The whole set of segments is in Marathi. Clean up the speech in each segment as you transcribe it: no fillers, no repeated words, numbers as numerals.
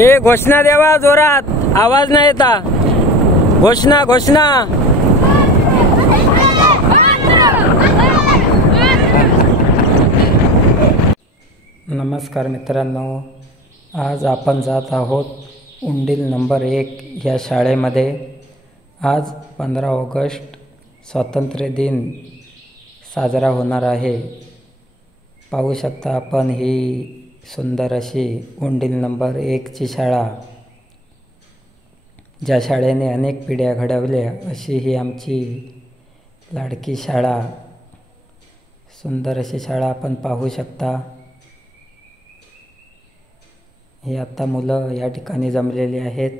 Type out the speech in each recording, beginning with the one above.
ए घोषणा देवा जोरात, आवाज नाही येता. घोषणा घोषणा. नमस्कार मित्रांनो, आज आपण जात आहोत उंडील नंबर 1 या शाळेमध्ये. आज 15 ऑगस्ट स्वातंत्र्य दिन साजरा होणार आहे. पाहू शकता आपण ही सुंदर अशी उंडील नंबर 1 ची शाळा. ज्या शाळेने अनेक पिढ्या घडवल्या अशी ही आमची लाडकी शाळा. सुंदर अशी शाळा आपण पाहू शकता. ही आता मुलं या ठिकाणी जमलेली आहेत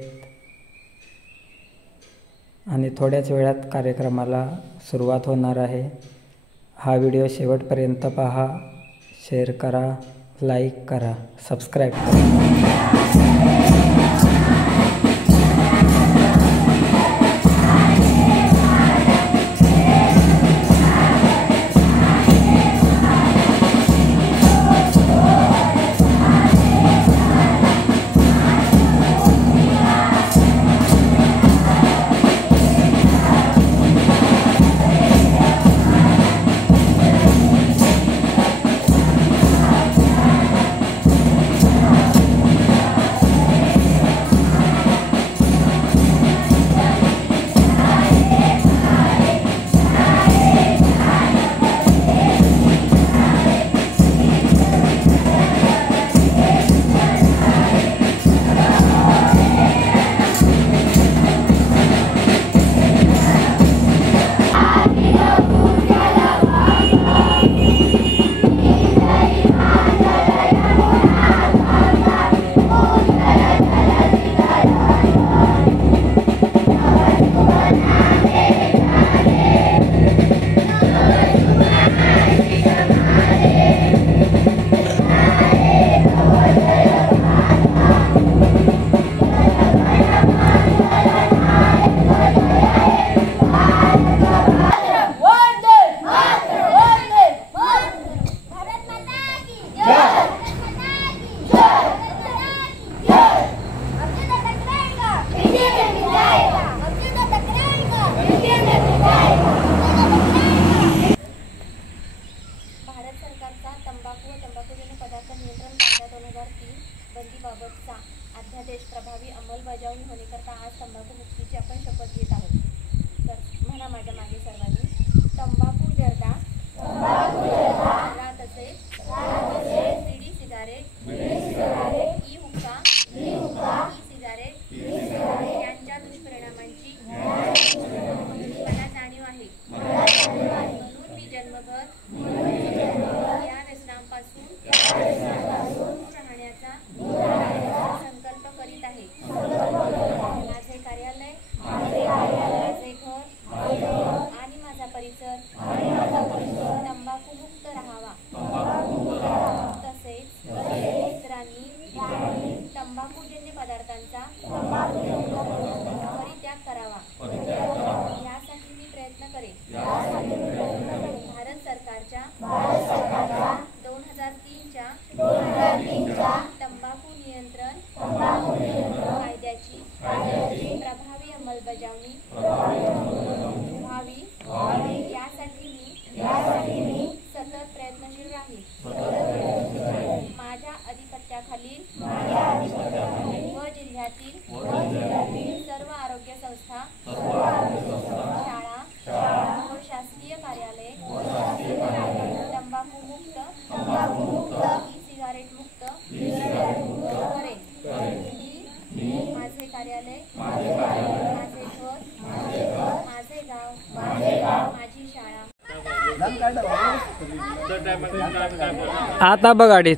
आणि थोड्याच वेळात कार्यक्रमाला सुरुवात होणार आहे. हा व्हिडिओ शेवटपर्यंत पहा, शेअर करा, लाईक करा, सबस्क्राईब करा. तंबाखू व तंबाखूजन्य पदार्थ नियंत्रण कायदा 2003 बंदीबाबतचा अध्यादेश प्रभावी अंमलबजावणी होण्याकरता आज तंबाखू मुक्तीची आपण शपथ घेत आहोत. तर म्हणा माझ्या मागे सर्वांनी, तंबाखू जर्दा, तसेच बीडी सिगारेट, ई हुक्का, ई सिगारेट यांच्या दुष्परिणामांची मला जाणीव आहे. म्हणून मी जन्मभर या व्यसनांपासून दूर राहण्याचा संकल्प करीत आहे. माझे कार्यालय, माझे घर आणि माझा परिसर तंबाखूमुक्त राहावा. तसेच इतरांनी तंबाखूजन्य पदार्थांचा परित्याग करावा यासाठी मी प्रयत्न करेन. भारत सरकारच्या 2003 च्या तंबाखू नियंत्रण कायद्याची प्रभावी अंमलबजावणी व्हावी यासाठी मी सतत प्रयत्नशील राहील. माझ्या अधिपत्याखालील व जिल्ह्यातील सर्व आरोग्य संस्था, शाळा व शासकीय कार्यालय तंबाखू मुक्त, ई सिगारेट मुक्त करेल. माझे कार्यालय, माझे घर, माझे गाव, माझी शाळा. आता बघ गाडीत.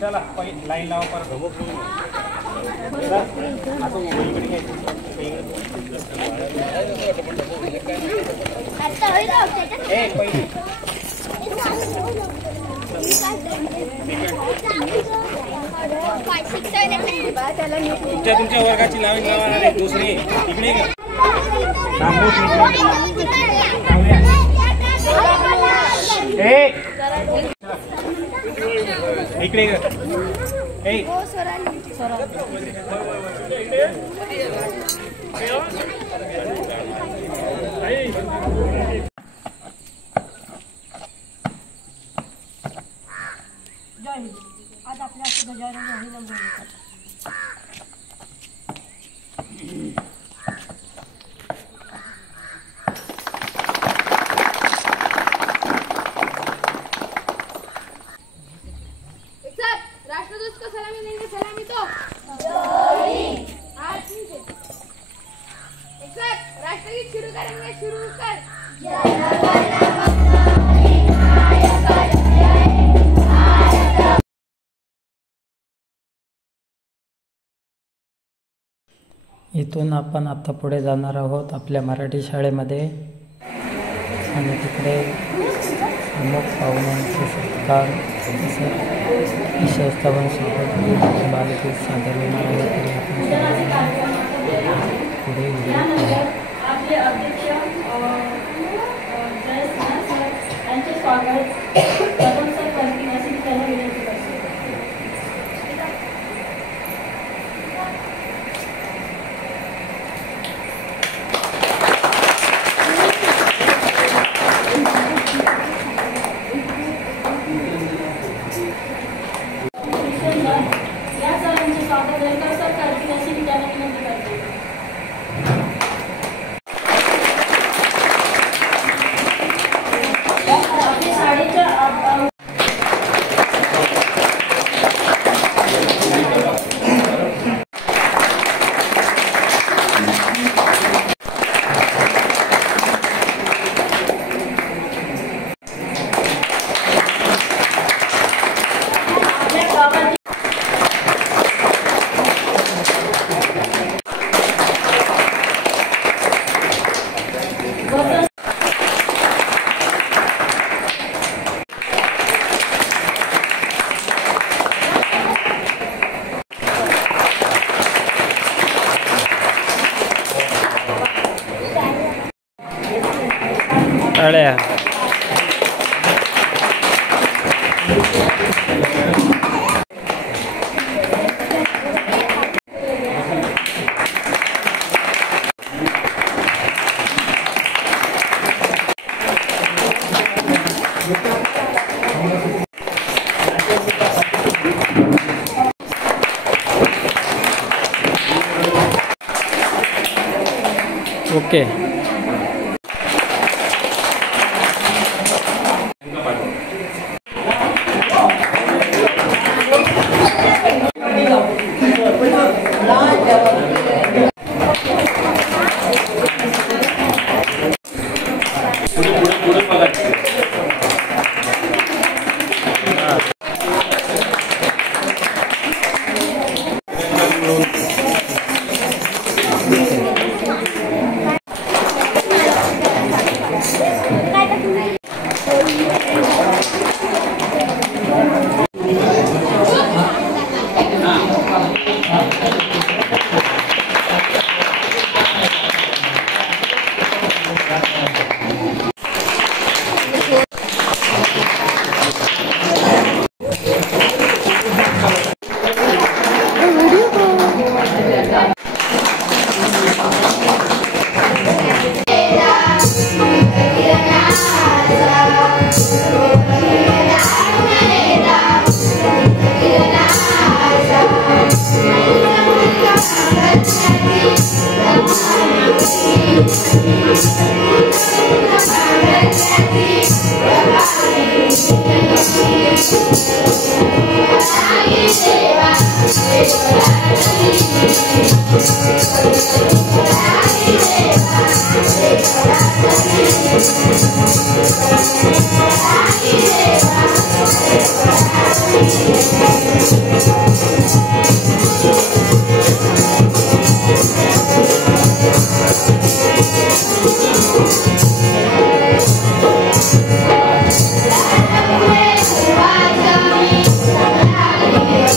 चला लाईन लावा परत. तुमच्या वर्गाची लावीन लावणार आहे दुसरी इकडे इकडे आज आपल्या गजानन नंबर राष्ट्रध्वज को सलामी देंगे, सलामी तो एक साथ राष्ट्रगीत शुरू करेंगे, शुरू कर। इथून आपण आता पुढे जाणार आहोत आपल्या मराठी शाळेमध्ये आणि तिकडे प्रमुख पाहुण्यांचे सत्कार विशेषतः सोबत बालगीत सादर होणार आहे तरी आपण पुढे आपले अध्यक्ष यांचे स्वागत प्रथम सर करतील अशी त्यांना विनंती करते। या सरांचे स्वागत रंगर सर करतील अशी त्यांना विनंती करते। आपल्या शाळेच्या टाळ्या okay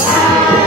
Bye.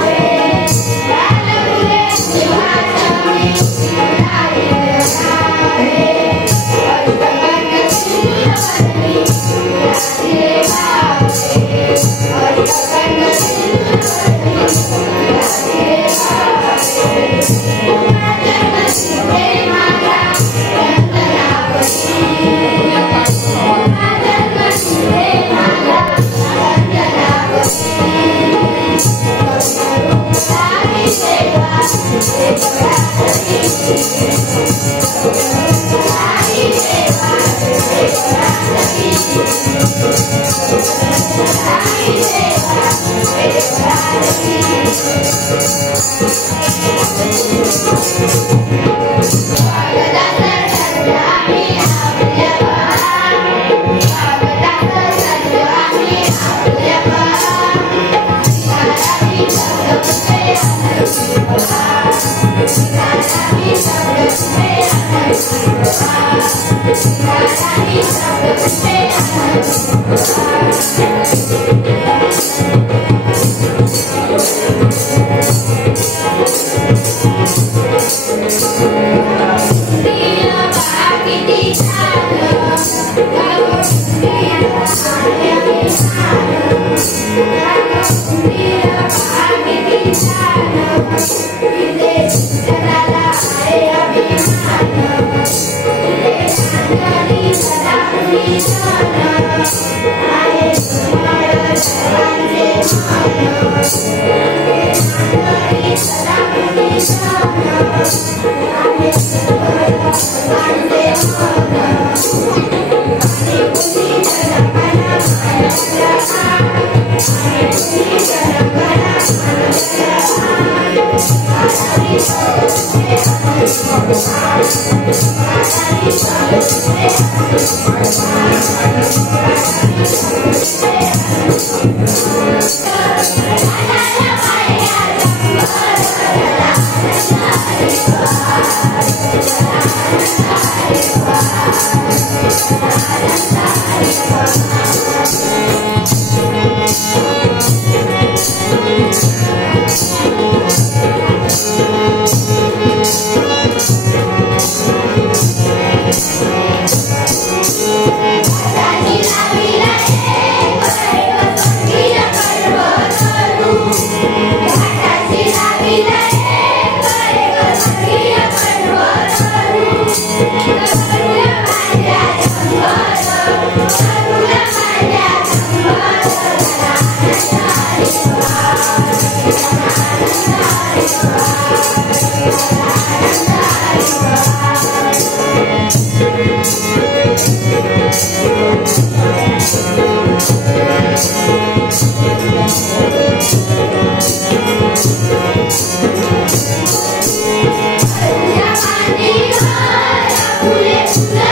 Fule, fule, fule,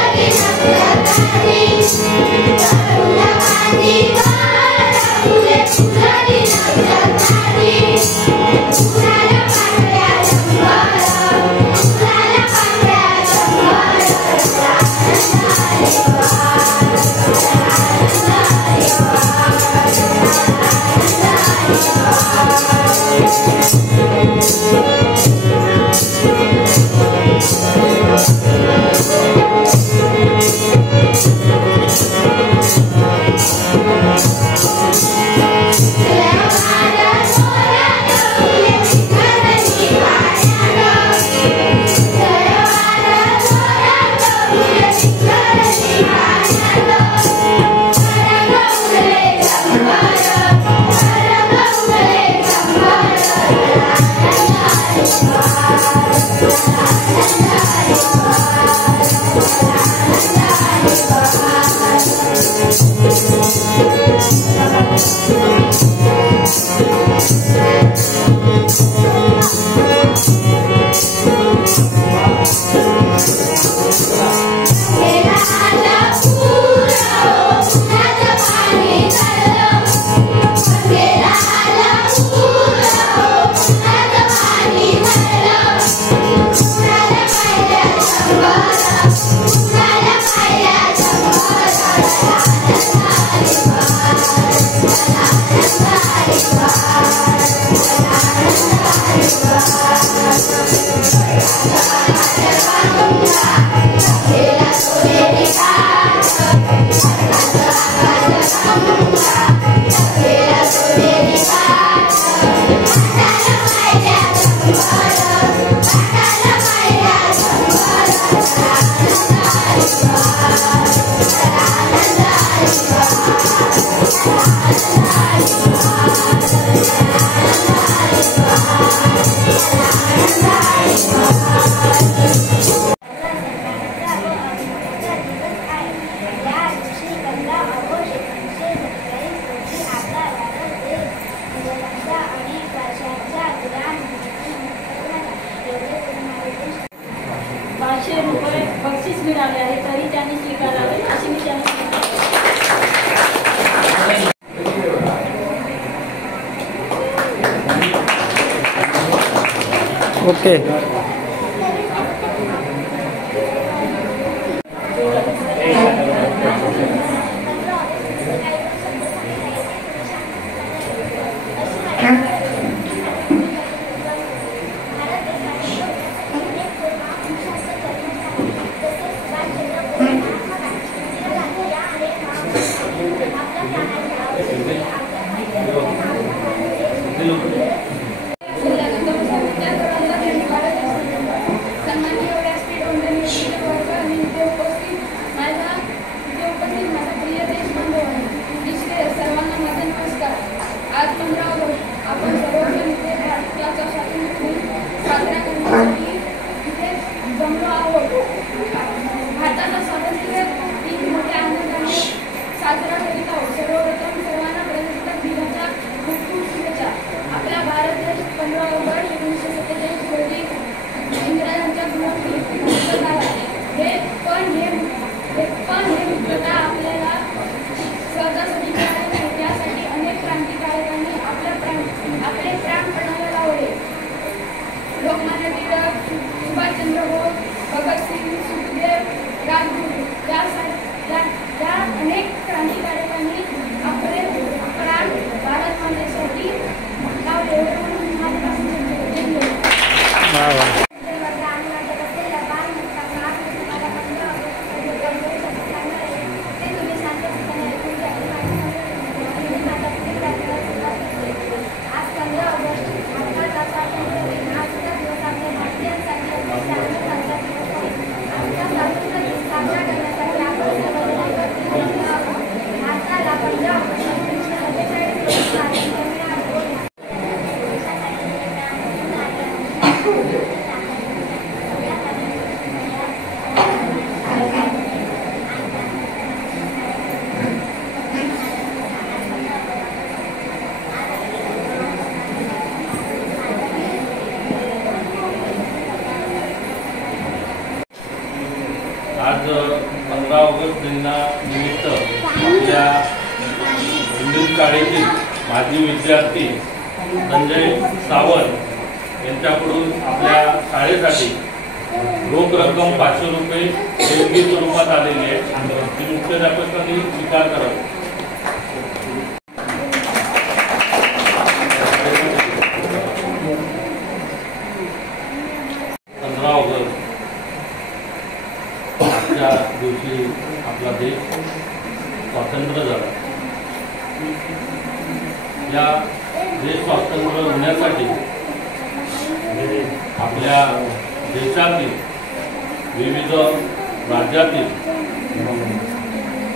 fule, fule, okay. आज 15 ऑगस्ट आपण सर्वजण इथे भारताच्या स्वातंत्र्य साजरा करण्यासाठी इथे जमलो आहोत. भारताचा स्वातंत्र्य दिन मोठ्या आनंदाने साजरा करीत आहोत. सर्वप्रथम सर्वांना प्रजासत्ताक दिनाच्या खूप खूप शुभेच्छा. आपला भारत देश 15 ऑगस्ट 1947 रोजी इंग्रजांच्या गुलामीत मुक्त झाला. हे मुक्तता आपल्याला स्वतःसाठी मिळाले नाही. त्यासाठी अनेक क्रांतिकारकांनी आपले प्राण पणाला लावले. लोकमान्य टिळक, सुभाषचंद्र बोस, भगतसिंग, सुखदेव, राजगुरू या अनेक क्रांतिकारकांनी आपले प्राण भारत मातेसाठी लावले. एवढे म्हणून माझ्यापासून धन्यवाद. आज 15 ऑगस्ट दिनानिमित्त आपल्या इंग्लिश शाळेतील माजी विद्यार्थी संजय सावंत यांच्याकडून आपल्या शाळेसाठी रोख रक्कम 500 रुपये देणगी स्वरूपात आलेली आहे. ती मुख्याध्यापकांनी स्वीकार करावा. आजच्या दिवशी आपला देश स्वातंत्र्य झाला. या देश स्वातंत्र्य होण्यासाठी आपल्या देशातील विविध राज्यातील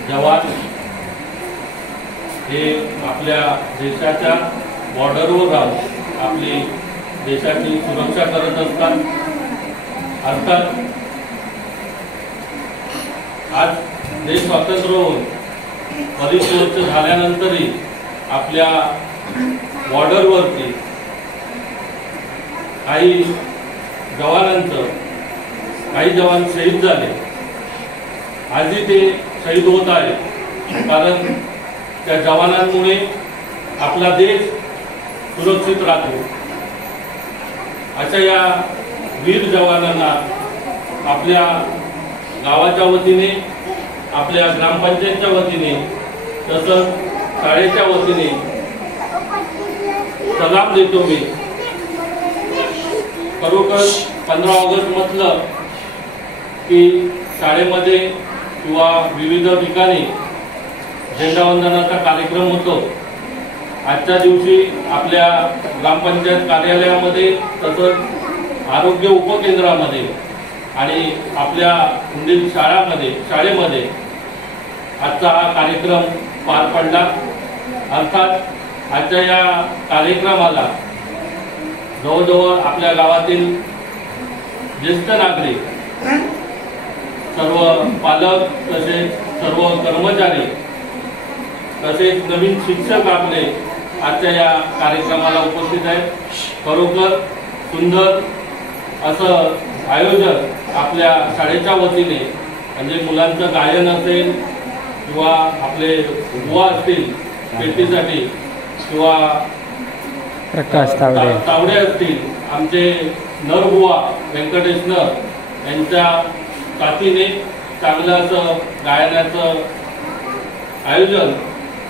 जवान हे आपल्या देशाच्या बॉर्डरवर राहून आपली देशाची सुरक्षा करत असतात. अर्थात आज देश स्वातंत्र्य होऊन बरीच वर्ष झाल्यानंतरही आपल्या बॉर्डरवरती काही जवान शहीद झाले. आजही ते शहीद होत आहे, कारण त्या जवानांमुळे आपला देश सुरक्षित राहतो. अशा या वीर जवानांना आपल्या गावाच्या वतीने, आपल्या ग्रामपंचायतच्या वतीने, तसंच शाळेच्या वतीने सलाम देतो मी. खरोखर 15 ऑगस्ट म्हटलं की शाळेमध्ये किंवा विविध ठिकाणी झेंडावंदनाचा कार्यक्रम होतो. आजच्या दिवशी आपल्या ग्रामपंचायत कार्यालयामध्ये, तसंच आरोग्य उपकेंद्रामध्ये आणि आपल्या उंडील शाळेमध्ये आजचा हा कार्यक्रम पार पडला. अर्थात आजच्या या कार्यक्रमाला जवळजवळ आपल्या गावातील ज्येष्ठ नागरिक, सर्व पालक, तसेच सर्व कर्मचारी, तसेच नवीन शिक्षक आपले आजच्या या कार्यक्रमाला उपस्थित आहेत. खरोखर सुंदर असं आयोजन आपल्या शाळेच्या वतीने, म्हणजे मुलांचं गायन असेल किंवा आपले बुवा असतील पेटीसाठी, किंवा प्रकाश तावडे तावडे असतील, आमचे नरबुवा व्यंकटेश नर यांच्या साथीने चांगलं असं गायनाचं आयोजन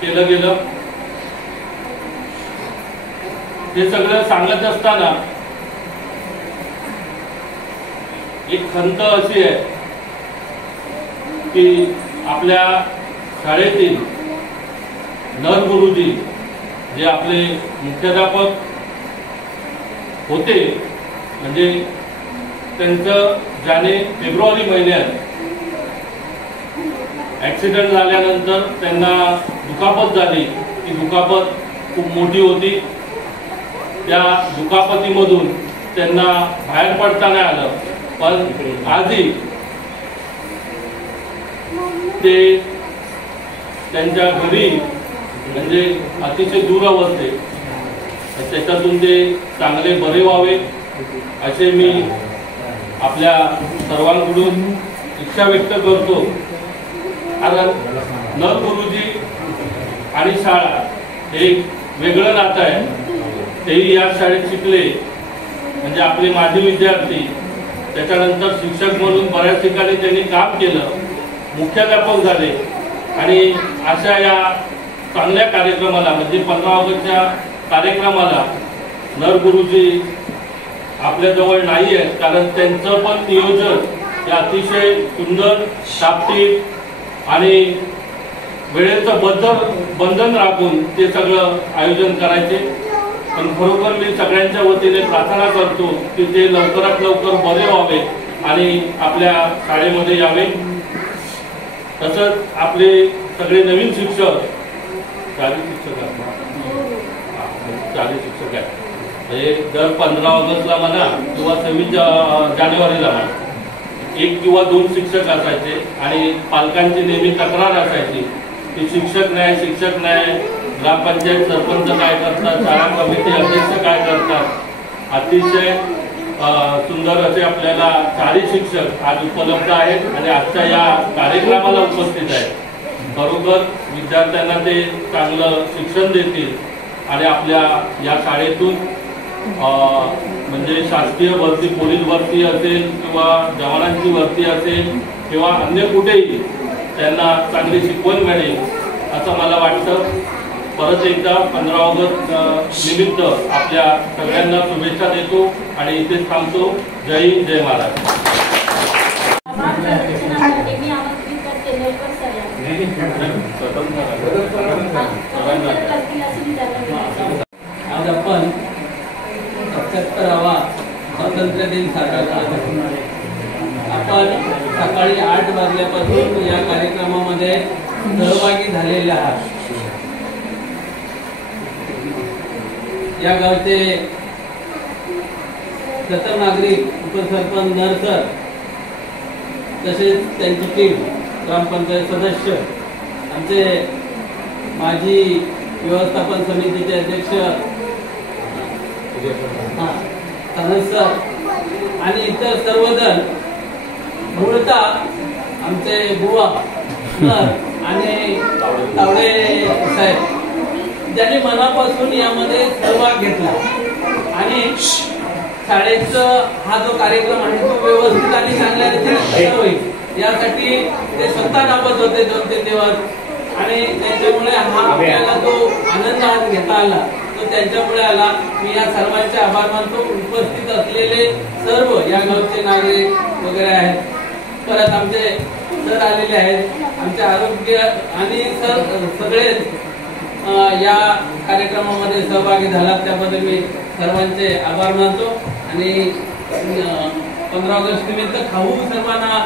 केलं गेलं. हे सगळं सांगत असताना एक खंत अशी आहे की आपल्या शाळेतील नर गुरुजी जे आपले मुख्याध्यापक होते, म्हणजे त्यांचं ज्याने फेब्रुवारी महिन्यात ॲक्सिडेंट झाल्यानंतर त्यांना दुखापत झाली. ती दुखापत खूप मोठी होती. त्या दुखापतीमधून त्यांना बाहेर पडता नाही आलं, पण आजही ते त्यांच्या घरी म्हणजे अतिशय दूर अवस्थे, त्याच्यातून ते चांगले बरे व्हावे असे मी आपल्या सर्वांकडून इच्छा व्यक्त करतो. कारण नर गुरुजी आणि शाळा हे एक वेगळं नातं आहे. तेही या शाळेत शिकले, म्हणजे आपले माजी विद्यार्थी, त्याच्यानंतर शिक्षक म्हणून बऱ्याच ठिकाणी त्यांनी काम केलं, मुख्याध्यापक झाले. आणि अशा या चांगल्या कार्यक्रमाला म्हणजे 15 ऑगस्टच्या कार्यक्रमाला नर गुरुजी आपल्याजवळ नाही आहेत, कारण त्यांचं पण नियोजन हे अतिशय सुंदर, शाब्दिक आणि वेळेचं बंधन राखून ते सगळं आयोजन करायचे. पण खरोखर मी सगळ्यांच्या वतीने प्रार्थना करतो की ते लवकरात लवकर बरे व्हावे आणि आपल्या शाळेमध्ये यावे. तसंच आपले सगळे नवीन शिक्षक, 40 शिक्षक आहेत, म्हणजे दर 15 ऑगस्टला म्हणा किंवा 26 जानेवारीला म्हणा 1 किंवा 2 शिक्षक असायचे. आणि पालकांची नेहमी तक्रार असायची की शिक्षक नाही, ग्रामपंचायत सरपंच काय करतात, शाळा कमिटी अध्यक्ष काय करतात. अतिशय सुंदर असे आपल्याला 40 शिक्षक आज उपलब्ध आहेत आणि आजच्या या कार्यक्रमाला उपस्थित आहेत. बरोबर विद्यार्थ्यांना ते चांगलं शिक्षण देतील आणि आपल्या या शाळेतून म्हणजे शासकीय भरती, पोलीस भरती असेल किंवा जवानांची भरती असेल किंवा अन्य कुठेही त्यांना चांगली शिकवण मिळेल असं मला वाटतं. परत एकदा 15 ऑगस्ट निमित्त आपल्या सगळ्यांना शुभेच्छा देतो आणि इथेच थांबतो. जय हिंद, जय महाराष्ट्र. आज आपण 75वा स्वातंत्र्य दिन साजरा करत आहोत. आपण सकाळी 8 वाजल्यापासून या कार्यक्रमामध्ये सहभागी झालेले आहात. या गावचे प्रथम नागरिक, उपसरपंच नरसर, तसेच त्यांची टीम, ग्रामपंचायत सदस्य, आमचे माजी व्यवस्थापन समितीचे अध्यक्ष सर आणि इतर सर्वजण, मूळतः आमचे बुवा आणि तावडे साहेब, ज्यांनी मनापासून यामध्ये सहभाग घेतला आणि शाळेचा हा जो कार्यक्रम आहे तो व्यवस्थित आणि चांगल्या रीतीने होईल यासाठी ते स्वतः राबत होते 2-3 दिवस. आणि त्यांच्यामुळे हा आपल्याला जो आनंद आज घेता आला तो त्यांच्यामुळे आला. मी या सर्वांचे आभार मानतो. उपस्थित असलेले सर्व या गावचे नागरिक वगैरे आहेत, परत आमचे सर आलेले आहेत, आमचे आरोग्य आणि सगळे या कार्यक्रमामध्ये सहभागी झालात त्याबद्दल मी सर्वांचे आभार मानतो. आणि 15 ऑगस्ट निमित्त खाऊ सर्वांना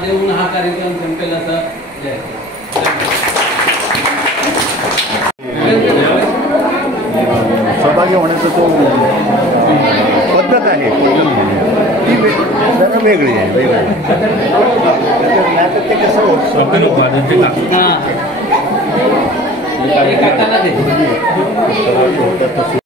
देऊन हा कार्यक्रम संपेल असं जय. सहभागी होण्याचा तो पद्धत आहे ती जरा वेगळी आहे. ते कसं होतं